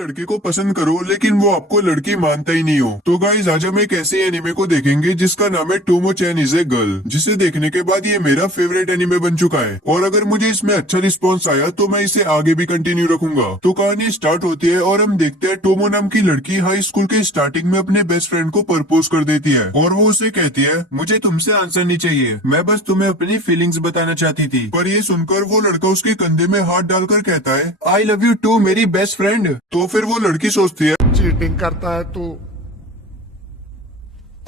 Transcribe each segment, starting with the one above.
लड़के को पसंद करो लेकिन वो आपको लड़की मानता ही नहीं हो। तो गाइस आज हम एक ऐसे एनिमे को देखेंगे जिसका नाम है टोमो-चैन इज ए गर्ल, जिसे देखने के बाद ये मेरा फेवरेट एनिमे बन चुका है और अगर मुझे इसमें अच्छा रिस्पॉन्स आया तो मैं इसे आगे भी कंटिन्यू रखूंगा। तो कहानी स्टार्ट होती है और हम देखते हैं टोमो नाम की लड़की हाई स्कूल के स्टार्टिंग में अपने बेस्ट फ्रेंड को प्रपोज कर देती है और वो उसे कहती है मुझे तुमसे आंसर नहीं चाहिए, मैं बस तुम्हें अपनी फीलिंग्स बताना चाहती थी। पर ये सुनकर वो लड़का उसके कंधे में हाथ डालकर कहता है आई लव यू टू मेरी बेस्ट फ्रेंड। तो फिर वो लड़की सोचती है चीटिंग करता है तू,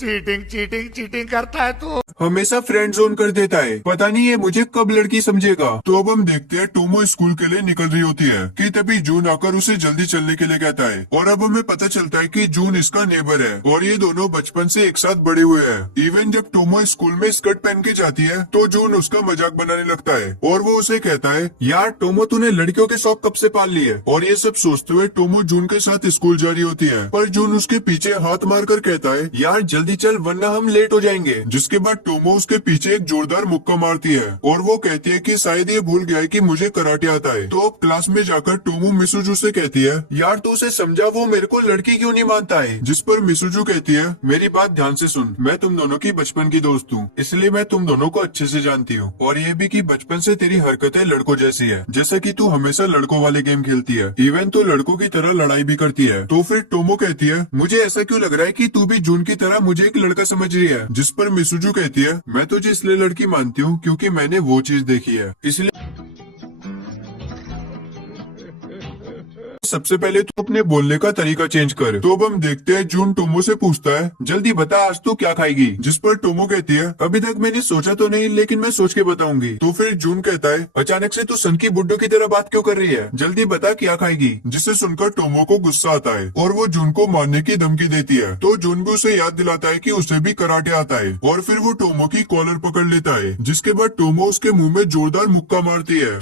चीटिंग चीटिंग चीटिंग करता है तू, हमेशा फ्रेंड जोन कर देता है, पता नहीं ये मुझे कब लड़की समझेगा। तो अब हम देखते हैं टोमो स्कूल के लिए निकल रही होती है कि तभी जून आकर उसे जल्दी चलने के लिए कहता है और अब हमें पता चलता है कि जून इसका नेबर है और ये दोनों बचपन से एक साथ बड़े हुए हैं। इवन जब टोमो स्कूल में स्कर्ट पहन के जाती है तो जून उसका मजाक बनाने लगता है और वो उसे कहता है यार टोमो तूने लड़कियों के शौक कब से पाल लिए। और ये सब सोचते हुए टोमो जून के साथ स्कूल जा रही होती है पर जून उसके पीछे हाथ मारकर कहता है यार जल्दी चल वरना हम लेट हो जाएंगे। जिसके बाद टोमो उसके पीछे एक जोरदार मुक्का मारती है और वो कहती है कि शायद ये भूल गया है कि मुझे कराटे आता है। तो अब क्लास में जाकर टोमो मिसुजू से कहती है यार तू उसे समझा वो मेरे को लड़की क्यों नहीं मानता है। जिस पर मिसुजू कहती है मेरी बात ध्यान से सुन, मैं तुम दोनों की बचपन की दोस्त हूँ इसलिए मैं तुम दोनों को अच्छे से जानती हूँ और ये भी कि बचपन से तेरी हरकतें लड़कों जैसी है, जैसे कि तू हमेशा लड़कों वाले गेम खेलती है, इवन तो लड़कों की तरह लड़ाई भी करती है। तो फिर टोमो कहती है मुझे ऐसा क्यों लग रहा है कि तू भी जून की तरह मुझे एक लड़का समझ रही है। जिस पर मिसुजू कहती है मैं तुझे इसलिए लड़की मानती हूँ क्योंकि मैंने वो चीज देखी है, इसलिए सबसे पहले तू अपने बोलने का तरीका चेंज कर। तो अब हम देखते हैं जून टोमो से पूछता है जल्दी बता आज तू क्या खाएगी। जिस पर टोमो कहती है अभी तक मैंने सोचा तो नहीं लेकिन मैं सोच के बताऊंगी। तो फिर जून कहता है अचानक से तू सन की बुड्ढो की तरह बात क्यों कर रही है, जल्दी बता क्या खाएगी। जिसे सुनकर टोमो को गुस्सा आता है और वो जून को मारने की धमकी देती है। तो जून भी उसे याद दिलाता है कि उसे भी कराटे आता है और फिर वो टोमो की कॉलर पकड़ लेता है। जिसके बाद टोमो उसके मुंह में जोरदार मुक्का मारती है।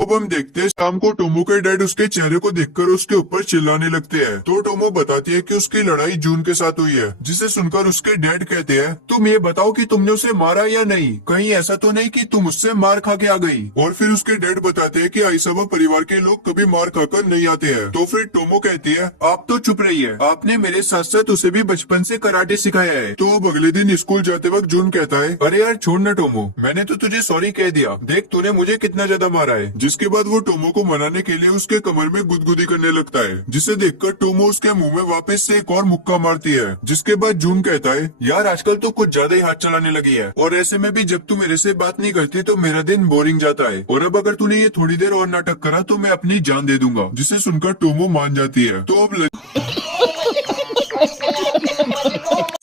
अब हम देखते हैं शाम को टोमो के डैड उसके चेहरे को देखकर उसके ऊपर चिल्लाने लगते हैं। तो टोमो बताती है कि उसकी लड़ाई जून के साथ हुई है। जिसे सुनकर उसके डैड कहते हैं तुम ये बताओ कि तुमने उसे मारा या नहीं, कहीं ऐसा तो नहीं कि तुम उससे मार खा के आ गई। और फिर उसके डैड बताते हैं कि आइसावा परिवार के लोग कभी मार खाकर नहीं आते हैं। तो फिर टोमो कहती है आप तो चुप रहिए, आपने मेरे साथ साथ उसे भी बचपन से कराटे सिखाया है। तो अब अगले दिन स्कूल जाते वक्त जून कहता है अरे यार छोड़ ना टोमो, मैंने तो तुझे सॉरी कह दिया, देख तूने मुझे कितना ज्यादा मारा है। जिसके बाद वो टोमो को मनाने के लिए उसके कमर में गुदगुदी करने लगता है। जिसे देखकर टोमो उसके मुंह में वापस से एक और मुक्का मारती है। जिसके बाद जून कहता है यार आजकल तो कुछ ज्यादा ही हाथ चलाने लगी है और ऐसे में भी जब तू मेरे से बात नहीं करती तो मेरा दिन बोरिंग जाता है और अब अगर तूने ये थोड़ी देर और नाटक करा तो मैं अपनी जान दे दूंगा। जिसे सुनकर टोमो मान जाती है। तो अब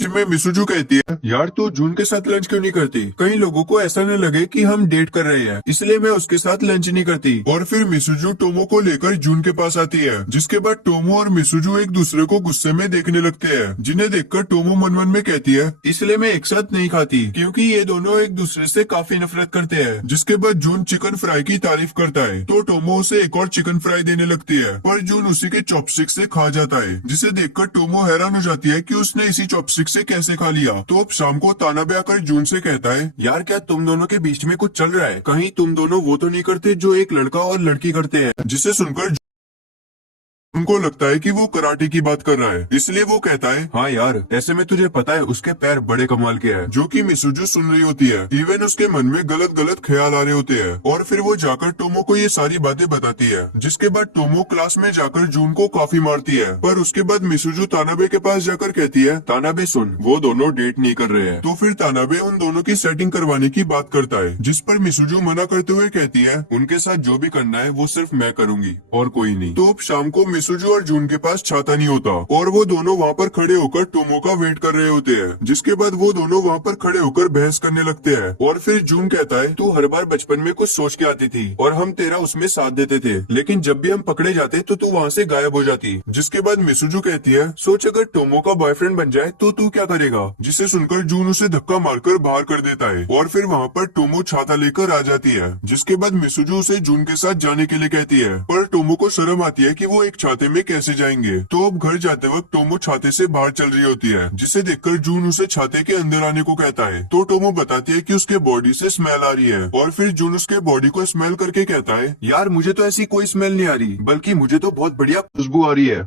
में मिसुजू कहती है यार तू जून के साथ लंच क्यों नहीं करती, कई लोगों को ऐसा न लगे कि हम डेट कर रहे हैं, इसलिए मैं उसके साथ लंच नहीं करती। और फिर मिसुजू टोमो को लेकर जून के पास आती है। जिसके बाद टोमो और मिसुजू एक दूसरे को गुस्से में देखने लगते हैं। जिन्हें देखकर टोमो मन मन में कहती है इसलिए मैं एक साथ नहीं खाती क्योंकि ये दोनों एक दूसरे से काफी नफरत करते हैं। जिसके बाद जून चिकन फ्राई की तारीफ करता है तो टोमो उसे एक और चिकन फ्राई देने लगती है पर जून उसी के चॉपस्टिक से खा जाता है। जिसे देखकर टोमो हैरान हो जाती है कि उसने इसी चॉपस्टिक से कैसे खा लिया। तो अब शाम को तानाबे आकर जून से कहता है यार क्या तुम दोनों के बीच में कुछ चल रहा है, कहीं तुम दोनों वो तो नहीं करते जो एक लड़का और लड़की करते हैं। जिसे सुनकर उनको लगता है कि वो कराटे की बात कर रहा है, इसलिए वो कहता है हाँ यार ऐसे में तुझे पता है उसके पैर बड़े कमाल के हैं। जो कि मिसुजू सुन रही होती है। इवन उसके मन में गलत गलत ख्याल आ रहे होते हैं और फिर वो जाकर टोमो को ये सारी बातें बताती है। जिसके बाद टोमो क्लास में जाकर जून को काफी मारती है पर उसके बाद मिसुजू तानाबे के पास जाकर कहती है तानाबे सुन वो दोनों डेट नहीं कर रहे हैं। तो फिर तानाबे उन दोनों की सेटिंग करवाने की बात करता है। जिस पर मिसुजू मना करते हुए कहती है उनके साथ जो भी करना है वो सिर्फ मैं करूंगी और कोई नहीं। तो अब शाम को मिसुजू और जून के पास छाता नहीं होता और वो दोनों वहाँ पर खड़े होकर टोमो का वेट कर रहे होते हैं। जिसके बाद वो दोनों वहाँ पर खड़े होकर बहस करने लगते हैं। और फिर जून कहता है तू हर बार बचपन में कुछ सोच के आती थी और हम तेरा उसमें साथ देते थे, लेकिन जब भी हम पकड़े जाते तो तू वहाँ से गायब हो जाती। जिसके बाद मिसुजू कहती है सोच अगर टोमो का बॉयफ्रेंड बन जाए तो तू क्या करेगा। जिसे सुनकर जून उसे धक्का मारकर बाहर कर देता है और फिर वहाँ पर टोमो छाता लेकर आ जाती है। जिसके बाद मिसुजू उसे जून के साथ जाने के लिए कहती है पर टोमो को शर्म आती है कि वो एक छाता छाते में कैसे जाएंगे। तो अब घर जाते वक्त टोमो छाते से बाहर चल रही होती है, जिसे देखकर जून उसे छाते के अंदर आने को कहता है। तो टोमो बताती है कि उसके बॉडी से स्मेल आ रही है, और फिर जून उसके बॉडी को स्मेल करके कहता है, यार मुझे तो ऐसी कोई स्मेल नहीं आ रही, बल्कि मुझे तो बहुत बढ़िया खुशबू आ रही है।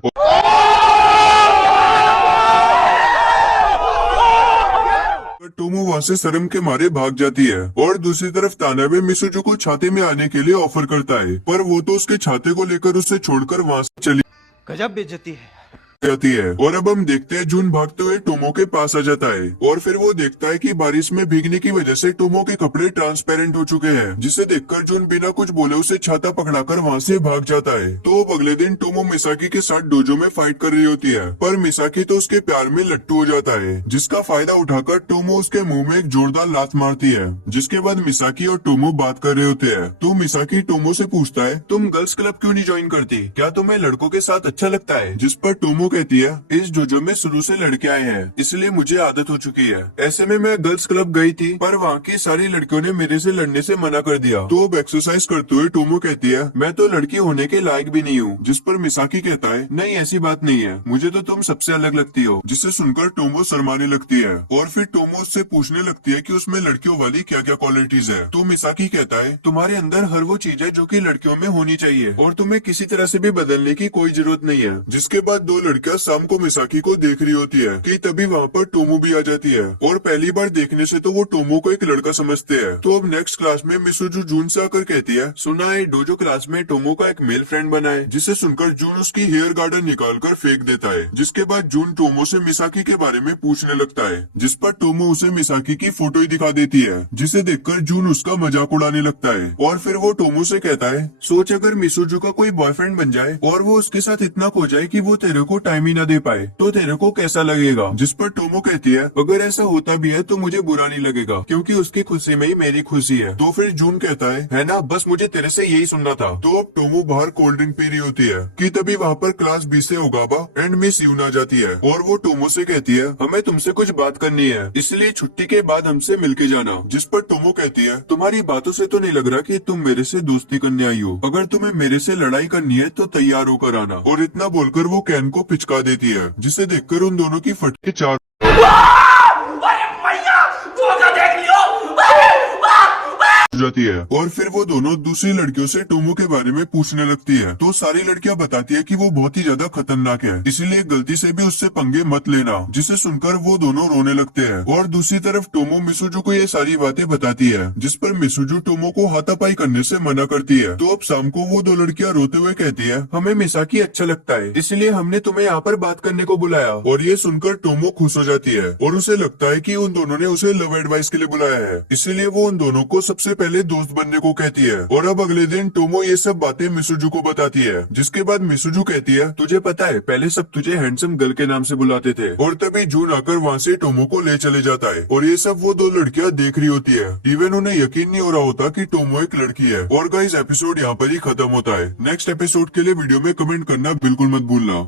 टोमो वहाँ से शर्म के मारे भाग जाती है, और दूसरी तरफ तानाबे मिसुजू को छाते में आने के लिए ऑफर करता है, पर वो तो उसके छाते को लेकर उसे छोड़कर वहाँ से चली गजब बेइज्जती है। जाती है। और अब हम देखते हैं जून भागते हुए टोमो के पास आ जाता है, और फिर वो देखता है कि बारिश में भीगने की वजह से टोमो के कपड़े ट्रांसपेरेंट हो चुके हैं, जिसे देखकर जून बिना कुछ बोले उसे छाता पकड़ाकर वहाँ से भाग जाता है। तो अब अगले दिन टोमो मिसाकी के साथ डोजो में फाइट कर रही होती है, पर मिसाकी तो उसके प्यार में लट्टू हो जाता है, जिसका फायदा उठाकर टोमो उसके मुंह में एक जोरदार लात मारती है। जिसके बाद मिसाकी और टोमो बात कर रहे होते हैं। तो मिसाकी टोमो से पूछता है, तुम गर्ल्स क्लब क्यों नहीं ज्वाइन करती, क्या तुम्हें लड़कों के साथ अच्छा लगता है। जिस पर टोमो कहती है, इस डोजो में शुरू से लड़के आए हैं, इसलिए मुझे आदत हो चुकी है। ऐसे में मैं गर्ल्स क्लब गई थी, पर वहाँ की सारी लड़कियों ने मेरे से लड़ने से मना कर दिया। तो अब एक्सरसाइज करते हुए टोमो कहती है, मैं तो लड़की होने के लायक भी नहीं हूँ। जिस पर मिसाकी कहता है, नहीं ऐसी बात नहीं है, मुझे तो तुम सबसे अलग लगती हो। जिसे सुनकर टोमो शर्माने लगती है, और फिर टोमो उससे पूछने लगती है कि उसमें लड़कियों वाली क्या क्या क्वालिटीज है। तो मिसाकी कहता है, तुम्हारे अंदर हर वो चीज है जो कि लड़कियों में होनी चाहिए, और तुम्हें किसी तरह से भी बदलने की कोई जरूरत नहीं है। जिसके बाद दो लड़कियां शाम को मिसाकी को देख रही होती है कि तभी वहाँ पर टोमो भी आ जाती है, और पहली बार देखने से तो वो टोमो को एक लड़का समझते हैं। तो अब नेक्स्ट क्लास में मिसुजू जून से आकर कहती है, सुना है डोजो क्लास में टोमो का एक मेल फ्रेंड बना है। जिसे सुनकर जून उसकी हेयर गार्डर निकाल कर फेंक देता है। जिसके बाद जून टोमो से मिसाकी के बारे में पूछने लगता है, जिस पर टोमो उसे मिसाकी की फोटो ही दिखा देती है, जिसे देखकर जून उसका मजाक उड़ाने लगता है। और फिर वो टोमो से कहता है, सोच अगर मिसुजू का कोई बॉयफ्रेंड बन जाए और वो उसके साथ इतना खो जाए कि वो तेरे को टाइम ही ना दे पाए, तो तेरे को कैसा लगेगा। जिस पर टोमो कहती है, अगर ऐसा होता भी है तो मुझे बुरा नहीं लगेगा, क्योंकि उसकी खुशी में ही मेरी खुशी है। तो फिर जून कहता है ना, बस मुझे तेरे से यही सुनना था। तो अब टोमो बाहर कोल्ड ड्रिंक पी रही होती है कि तभी वहाँ पर क्लास बी से ओगाबा एंड मिस यून आ जाती है, और वो टोमो से कहती है, हमें तुमसे कुछ बात करनी है, इसलिए छुट्टी के बाद हमसे मिलके जाना। जिस पर टोमो कहती है, तुम्हारी बातों से तो नहीं लग रहा कि तुम मेरे से दोस्ती करने आई हो, अगर तुम्हें मेरे से लड़ाई करनी है तो तैयार होकर आना। और इतना बोलकर वो कैन को पिचका देती है, जिसे देखकर उन दोनों की फटके चार जाती है। और फिर वो दोनों दूसरी लड़कियों से टोमो के बारे में पूछने लगती है। तो सारी लड़कियां बताती है कि वो बहुत ही ज्यादा खतरनाक है, इसीलिए गलती से भी उससे पंगे मत लेना। जिसे सुनकर वो दोनों रोने लगते हैं। और दूसरी तरफ टोमो मिसुजू को ये सारी बातें बताती है, जिस पर मिसुजू टोमो को हाथापाई करने से मना करती है। तो अब शाम को वो दो लड़कियां रोते हुए कहती है, हमें मिसाकी अच्छा लगता है, इसलिए हमने तुम्हें यहाँ पर बात करने को बुलाया। और ये सुनकर टोमो खुश हो जाती है, और उसे लगता है कि उन दोनों ने उसे लव एडवाइस के लिए बुलाया है, इसलिए वो उन दोनों को सबसे पहले दोस्त बनने को कहती है। और अब अगले दिन टोमो ये सब बातें मिसुजू को बताती है, जिसके बाद मिसुजू कहती है, तुझे पता है पहले सब तुझे हैंडसम गर्ल के नाम से बुलाते थे। और तभी जून आकर वहाँ से टोमो को ले चले जाता है, और ये सब वो दो लड़कियां देख रही होती है। इवन उन्हें यकीन नहीं हो रहा होता कि टोमो एक लड़की है। और गाइस एपिसोड यहाँ पर ही खत्म होता है। नेक्स्ट एपिसोड के लिए वीडियो में कमेंट करना बिल्कुल मत भूलना।